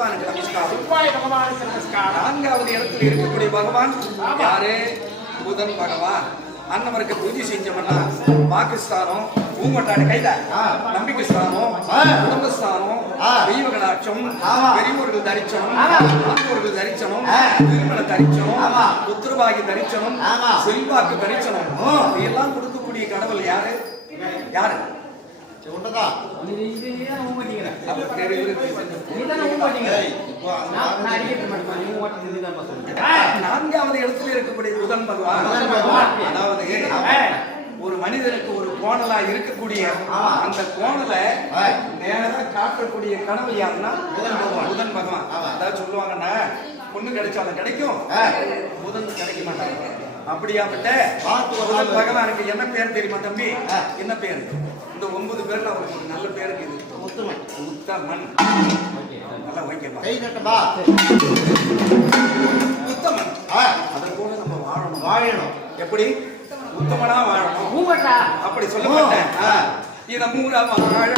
பகவானுக்கு நமஸ்காரம். செவ்வாய் பகவானுக்கு நமஸ்காரம். நான்காவது இடத்துல இருக்கக்கூடிய பகவான் யாரு? புதன் பகவான். அன்னவருக்கு பூஜை செஞ்சோம்னா பாகிஸ்தானம் பூங்கொட்டாடு கைத நம்பிக்கை ஸ்தானம், குடும்ப ஸ்தானம், தெய்வ கடாட்சம், பெரியவர்கள் தரிசனம், ஆண்டவர்கள் தரிசனம், திருமண தரிசனம், புத்திரபாகி தரிசனம், செல்வாக்கு தரிசனம் இதெல்லாம் கொடுக்கக்கூடிய கடவுள் யாரு? யாரு? நான்காவது இடத்துல இருக்கக்கூடிய புதன் பகவான். அதாவது ஒரு மனிதனுக்கு ஒரு கோணலா இருக்கக்கூடிய அந்த கோணலை நேரா காட்டக்கூடிய கடவுள் யாருன்னா புதன் பகவான். அதாவது சொல்லுவாங்கன்னா பொண்ணு கிடைச்சாலும் கிடைக்கும், புதன் கிடைக்க மாட்டாங்க. அப்படியாப்பட்ட புதன் பகவானுக்கு என்ன பேர் தெரியுமா தம்பி? என்ன பேர்? இந்த 9 பேர்ல அவருக்கு ஒரு நல்ல பேருக்கு இது உத்தமன். உத்தமன் நல்லா வைக்கப்பா உத்தமன். அதை கூட நம்ம வாழணும். எப்படி உத்தமனா வாழணும் அப்படி சொல்லப்பட்ட இத மூட வாழ